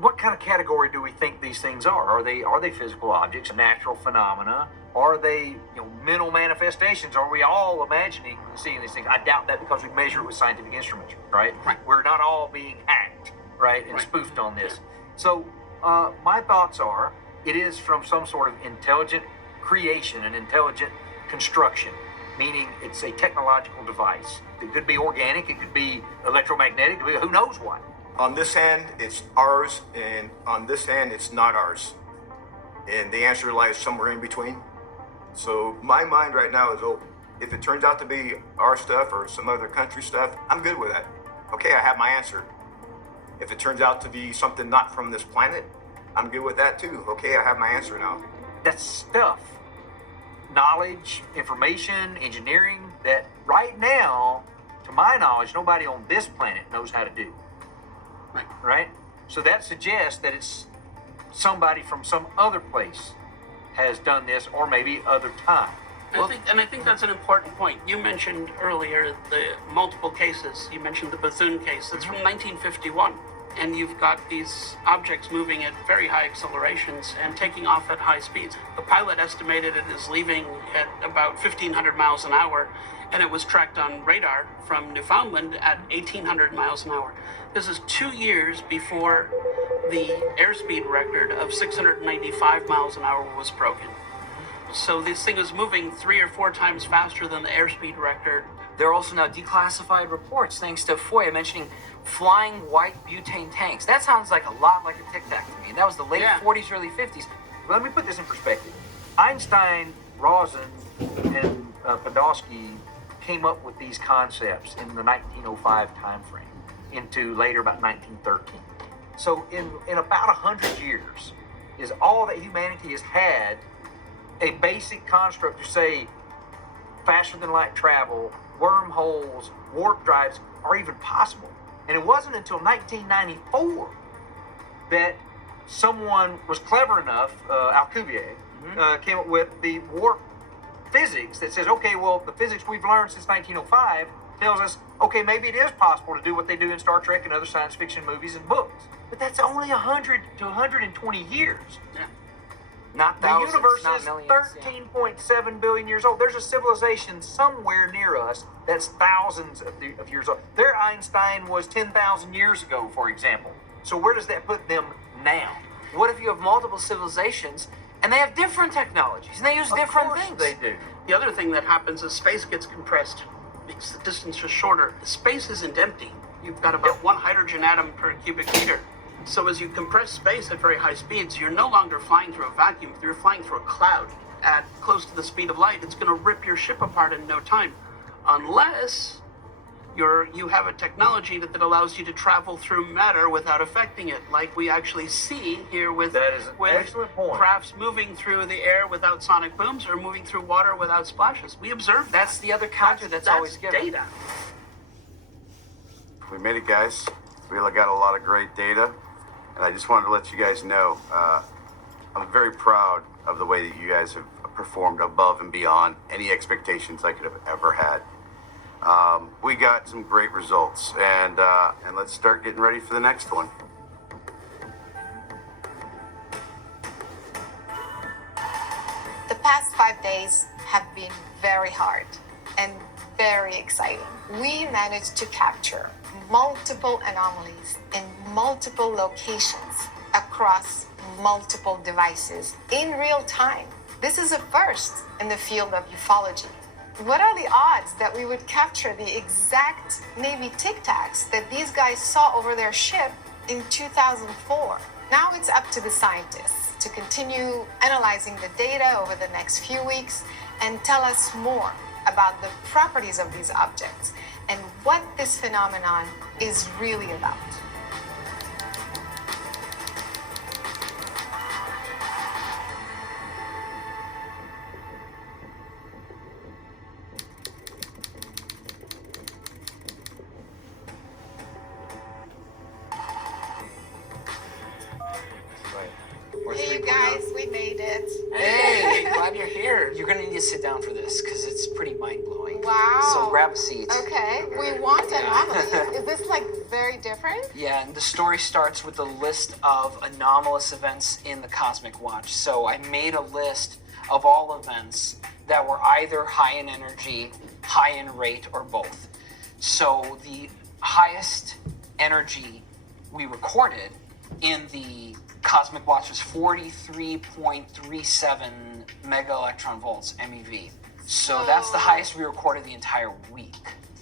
what kind of category do we think these things are? Are they physical objects, natural phenomena? Are they mental manifestations? Are we all imagining seeing these things? I doubt that because we measure it with scientific instruments, right? We're not all being hacked, right, and spoofed on this. So my thoughts are it is from some sort of intelligent creation, an intelligent construction, meaning it's a technological device. It could be organic, it could be electromagnetic, who knows what. On this hand, it's ours, and on this hand, it's not ours. And the answer lies somewhere in between. So my mind right now is open. If it turns out to be our stuff or some other country stuff, I'm good with that. Okay, I have my answer. If it turns out to be something not from this planet, I'm good with that too. Okay, I have my answer now. That's stuff, knowledge, information, engineering that right now, to my knowledge, nobody on this planet knows how to do. Right? So that suggests that it's somebody from some other place has done this, or maybe other time. I think that's an important point. You mentioned earlier the multiple cases. You mentioned the Bethune case. That's from 1951. And you've got these objects moving at very high accelerations and taking off at high speeds. The pilot estimated it is leaving at about 1,500 miles an hour, and it was tracked on radar from Newfoundland at 1,800 miles an hour. This is 2 years before the airspeed record of 695 miles an hour was broken. So this thing is moving 3 or 4 times faster than the airspeed record. There are also now declassified reports, thanks to FOIA, mentioning flying white butane tanks. That sounds like a lot like a Tic Tac to me. And that was the late 40s, early 50s. Let me put this in perspective. Einstein, Rosen, and Podolsky came up with these concepts in the 1905 time frame into later about 1913. So in about 100 years is all that humanity has had a basic construct to say faster than light travel, wormholes, warp drives are even possible. And it wasn't until 1994 that someone was clever enough, Alcubierre, came up with the warp physics that says, okay, well, the physics we've learned since 1905 tells us, okay, maybe it is possible to do what they do in Star Trek and other science fiction movies and books. But that's only 100 to 120 years. Yeah. Not the thousands, universe not is millions. 13.7 billion years old. There's a civilization somewhere near us that's thousands of years old. Their Einstein was 10,000 years ago, for example. So where does that put them now? What if you have multiple civilizations and they have different technologies and they use different things? They do. The other thing that happens is space gets compressed because the distance is shorter. The space isn't empty. You've got about 1 hydrogen atom per cubic meter. So as you compress space at very high speeds, you're no longer flying through a vacuum. You're flying through a cloud at close to the speed of light. It's going to rip your ship apart in no time, unless you have a technology that allows you to travel through matter without affecting it, like we actually see here with crafts moving through the air without sonic booms or moving through water without splashes. We observe that's the other counter that's always given. Data. We made it, guys. We got a lot of great data. And I just wanted to let you guys know, I'm very proud of the way that you guys have performed above and beyond any expectations I could have ever had. We got some great results, and let's start getting ready for the next one. The past 5 days have been very hard and very exciting. We managed to capture multiple anomalies in multiple locations across multiple devices in real time. This is a first in the field of ufology. What are the odds that we would capture the exact Navy Tic Tacs that these guys saw over their ship in 2004? Now it's up to the scientists to continue analyzing the data over the next few weeks and tell us more about the properties of these objects and what this phenomenon is really about. Hey, you guys, we made it. Hey, glad you're here. You're going to need to sit down for this because it's pretty mind-blowing. Wow. So grab a seat. Okay, we want anomalies. Is this like very different? Yeah, and the story starts with a list of anomalous events in the cosmic watch. So I made a list of all events that were either high in energy, high in rate, or both. So the highest energy we recorded in the cosmic watch was 43.37 mega electron volts MeV. So that's the highest we recorded the entire week.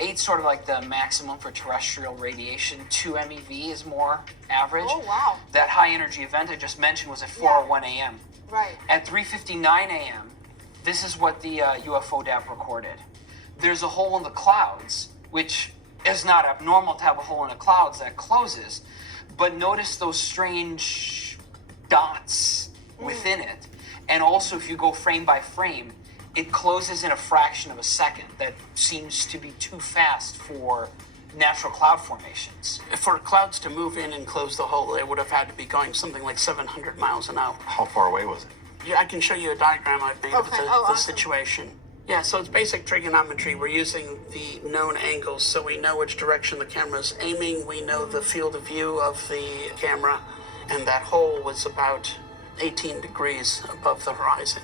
8's sort of like the maximum for terrestrial radiation. 2 MeV is more average. Oh, wow. That high energy event I just mentioned was at 4:01 a.m. Right. At 3:59 a.m., this is what the UFO DAP recorded. There's a hole in the clouds, which is not abnormal to have a hole in the clouds that closes, but notice those strange dots within it. And also, if you go frame by frame, it closes in a fraction of a second. That seems to be too fast for natural cloud formations. For clouds to move in and close the hole, it would have had to be going something like 700 miles an hour. How far away was it? Yeah, I can show you a diagram I've made of Okay. the Awesome. situation. Yeah, so it's basic trigonometry. We're using the known angles, so we know which direction the camera's aiming. We know the field of view of the camera, and that hole was about 18 degrees above the horizon.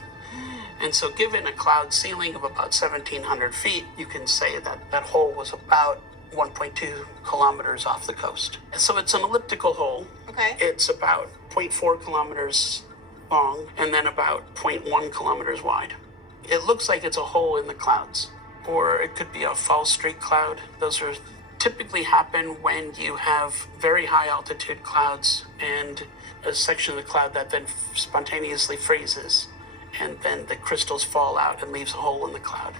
And so given a cloud ceiling of about 1,700 feet, you can say that that hole was about 1.2 kilometers off the coast. So it's an elliptical hole. Okay. It's about 0.4 kilometers long and then about 0.1 kilometers wide. It looks like it's a hole in the clouds, or it could be a false streak cloud. Those are typically happen when you have very high altitude clouds and a section of the cloud that then spontaneously freezes, and then the crystals fall out and leaves a hole in the cloud.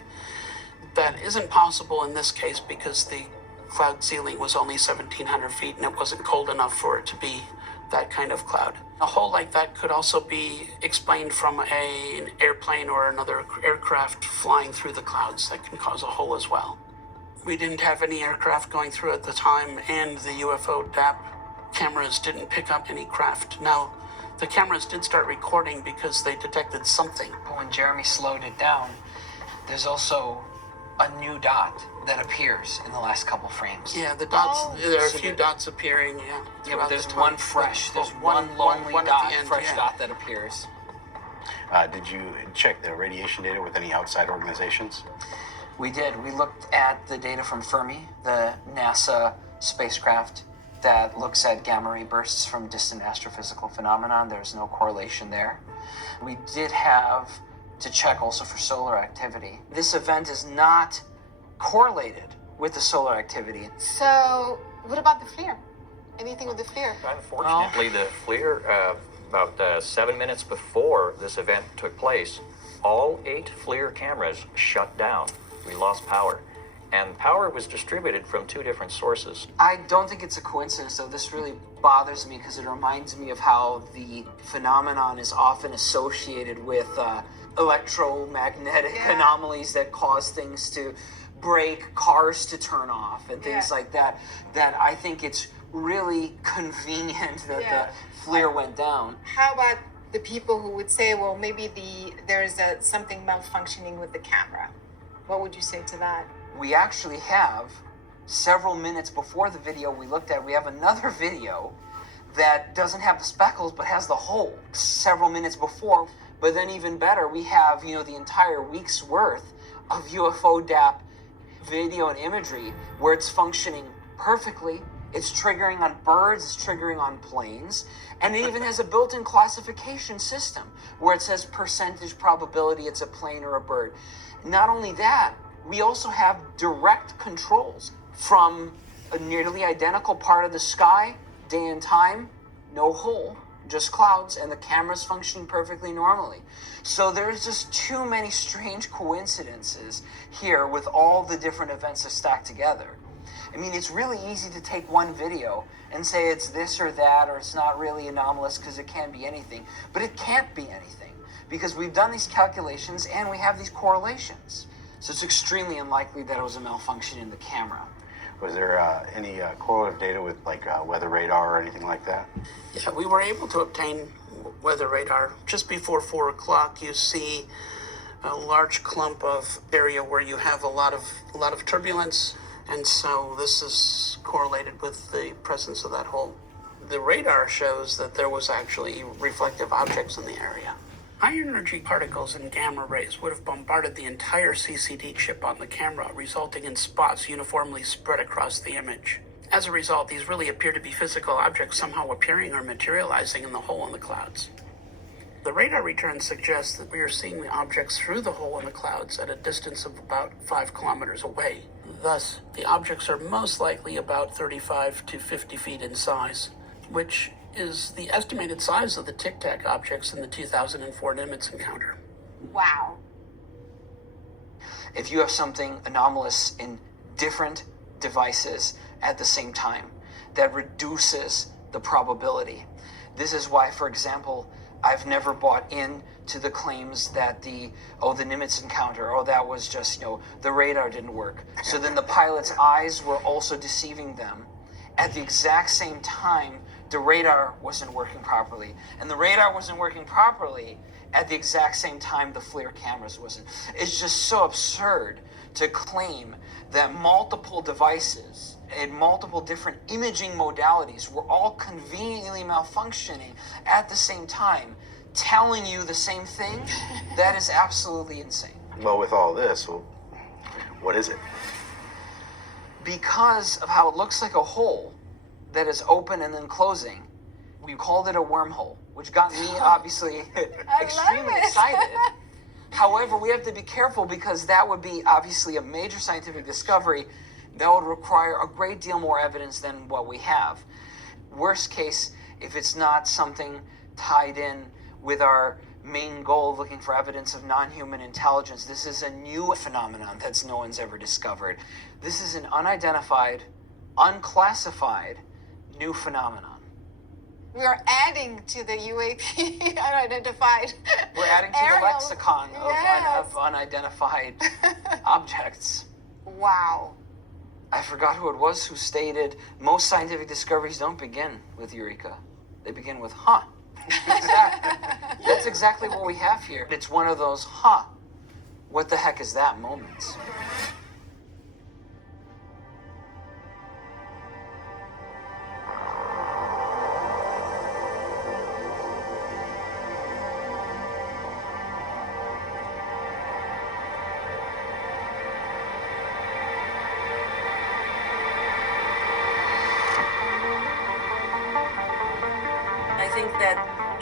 That isn't possible in this case because the cloud ceiling was only 1,700 feet and it wasn't cold enough for it to be that kind of cloud. A hole like that could also be explained from an airplane or another aircraft flying through the clouds that can cause a hole as well. We didn't have any aircraft going through at the time, and the UFO DAP cameras didn't pick up any craft. Now, the cameras did start recording because they detected something. But when Jeremy slowed it down, there's also a new dot that appears in the last couple frames. Yeah, the dots, Oh. there are a few dots appearing, yeah. Yeah, but throughout there's the time. one fresh, there's Well, one lonely one at dot, the end, fresh yeah. dot that appears. Did you check the radiation data with any outside organizations? We did. We looked at the data from Fermi, the NASA spacecraft that looks at gamma ray bursts from distant astrophysical phenomenon. There's no correlation there. We did have to check also for solar activity. This event is not correlated with the solar activity. So, what about the FLIR? Anything with the FLIR? Unfortunately, the FLIR, about 7 minutes before this event took place, all 8 FLIR cameras shut down. We lost power. And power was distributed from 2 different sources. I don't think it's a coincidence, though. This really bothers me because it reminds me of how the phenomenon is often associated with electromagnetic Yeah. anomalies that cause things to break, cars to turn off, and things Yeah. like that. That I think it's really convenient that Yeah. the FLIR went down. How about the people who would say, well, maybe there's something malfunctioning with the camera? What would you say to that? We actually have, several minutes before the video we looked at, we have another video that doesn't have the speckles but has the hole several minutes before. But then even better, we have, the entire week's worth of UFO DAP video and imagery where it's functioning perfectly. It's triggering on birds, it's triggering on planes, and it even has a built-in classification system where it says percentage probability it's a plane or a bird. Not only that, we also have direct controls from a nearly identical part of the sky, day and time, no hole, just clouds, and the camera's functioning perfectly normally. So there's just too many strange coincidences here with all the different events that stack together. I mean, it's really easy to take one video and say it's this or that, or it's not really anomalous because it can be anything. But it can't be anything because we've done these calculations and we have these correlations. So it's extremely unlikely that it was a malfunction in the camera. Was there any correlative data with weather radar or anything like that? Yeah, we were able to obtain weather radar. Just before 4 o'clock, you see a large clump of area where you have a lot of turbulence, and so this is correlated with the presence of that hole. The radar shows that there was actually reflective objects in the area. High energy particles and gamma rays would have bombarded the entire CCD chip on the camera, resulting in spots uniformly spread across the image. As a result, these really appear to be physical objects somehow appearing or materializing in the hole in the clouds. The radar returns suggest that we are seeing the objects through the hole in the clouds at a distance of about 5 kilometers away. Thus, the objects are most likely about 35 to 50 feet in size, which is the estimated size of the Tic Tac objects in the 2004 Nimitz encounter. Wow. If you have something anomalous in different devices at the same time, that reduces the probability. This is why, for example, I've never bought in to the claims that the Nimitz encounter, that was just, the radar didn't work. So then the pilot's eyes were also deceiving them. At the exact same time, the radar wasn't working properly. And the radar wasn't working properly at the exact same time the FLIR cameras wasn't. It's just so absurd to claim that multiple devices and multiple different imaging modalities were all conveniently malfunctioning at the same time, telling you the same thing. That is absolutely insane. Well, with all this, what is it? Because of how it looks like a hole that is open and then closing, we called it a wormhole, which got me obviously extremely excited. However, we have to be careful because that would be obviously a major scientific discovery that would require a great deal more evidence than what we have. Worst case, if it's not something tied in with our main goal of looking for evidence of non-human intelligence, this is a new phenomenon that no one's ever discovered. This is an unidentified, unclassified new phenomenon. We are adding to the UAP unidentified. We're adding to the lexicon of unidentified objects. Wow. I forgot who it was who stated most scientific discoveries don't begin with eureka. They begin with huh. Exactly. That's exactly what we have here. It's one of those huh. What the heck is that moments?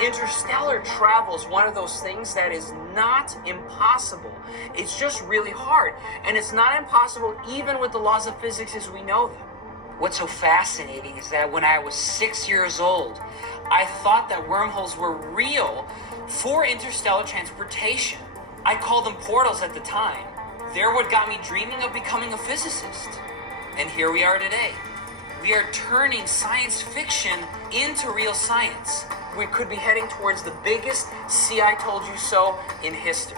Interstellar travel is one of those things that is not impossible. It's just really hard. And it's not impossible even with the laws of physics as we know them. What's so fascinating is that when I was 6 years old, I thought that wormholes were real for interstellar transportation. I called them portals at the time. They're what got me dreaming of becoming a physicist. And here we are today. We are turning science fiction into real science. We could be heading towards the biggest see I told you so in history.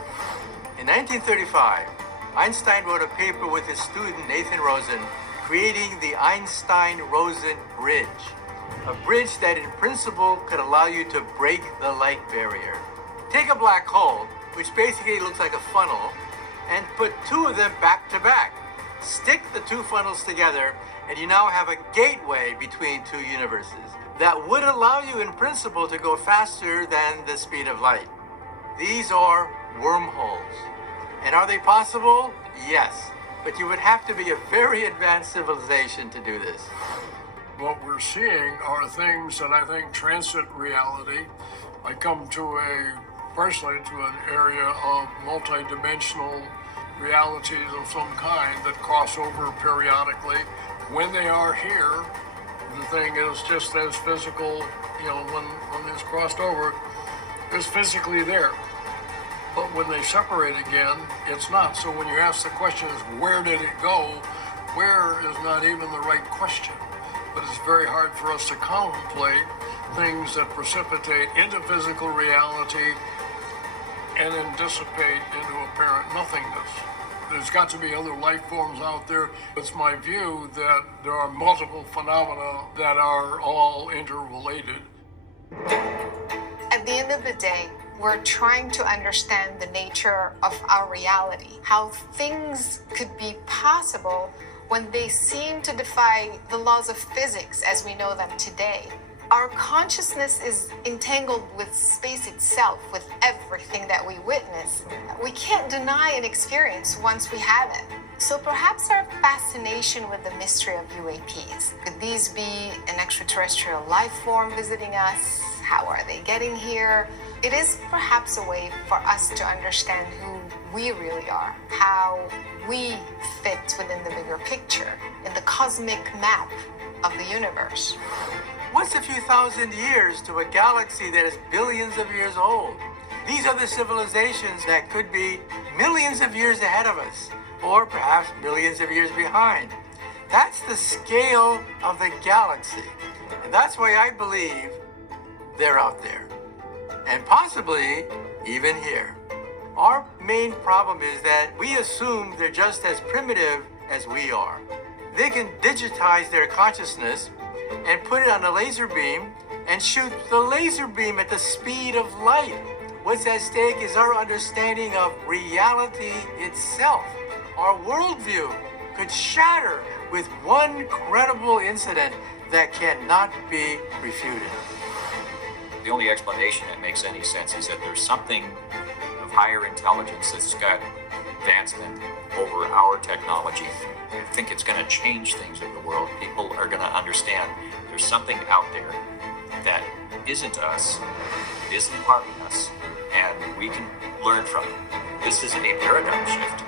In 1935, Einstein wrote a paper with his student Nathan Rosen creating the Einstein-Rosen bridge. A bridge that in principle could allow you to break the light barrier. Take a black hole, which basically looks like a funnel, and put two of them back to back. Stick the two funnels together, and you now have a gateway between two universes that would allow you in principle to go faster than the speed of light. These are wormholes. And are they possible? Yes. But you would have to be a very advanced civilization to do this. What we're seeing are things that I think transcend reality. I come personally to an area of multidimensional realities of some kind that cross over periodically. When they are here, the thing is just as physical, when it's crossed over, it's physically there. But when they separate again, it's not. So when you ask the question is, where did it go? Where is not even the right question. But it's very hard for us to contemplate things that precipitate into physical reality and then dissipate into apparent nothingness. There's got to be other life forms out there. It's my view that there are multiple phenomena that are all interrelated. At the end of the day, we're trying to understand the nature of our reality, how things could be possible when they seem to defy the laws of physics as we know them today. Our consciousness is entangled with space itself, with everything that we witness. We can't deny an experience once we have it. So perhaps our fascination with the mystery of UAPs, could these be an extraterrestrial life form visiting us? How are they getting here? It is perhaps a way for us to understand who we really are, how we fit within the bigger picture, in the cosmic map of the universe. What's a few thousand years to a galaxy that is billions of years old? These are the civilizations that could be millions of years ahead of us, or perhaps millions of years behind. That's the scale of the galaxy. And that's why I believe they're out there. And possibly even here. Our main problem is that we assume they're just as primitive as we are. They can digitize their consciousness and put it on a laser beam and shoot the laser beam at the speed of light. What's at stake is our understanding of reality itself. Our worldview could shatter with one credible incident that cannot be refuted. The only explanation that makes any sense is that there's something of higher intelligence that's got advancement over our technology. I think it's going to change things in the world. People are going to understand there's something out there that isn't us, isn't harming us, and we can learn from it. This is a paradigm shift.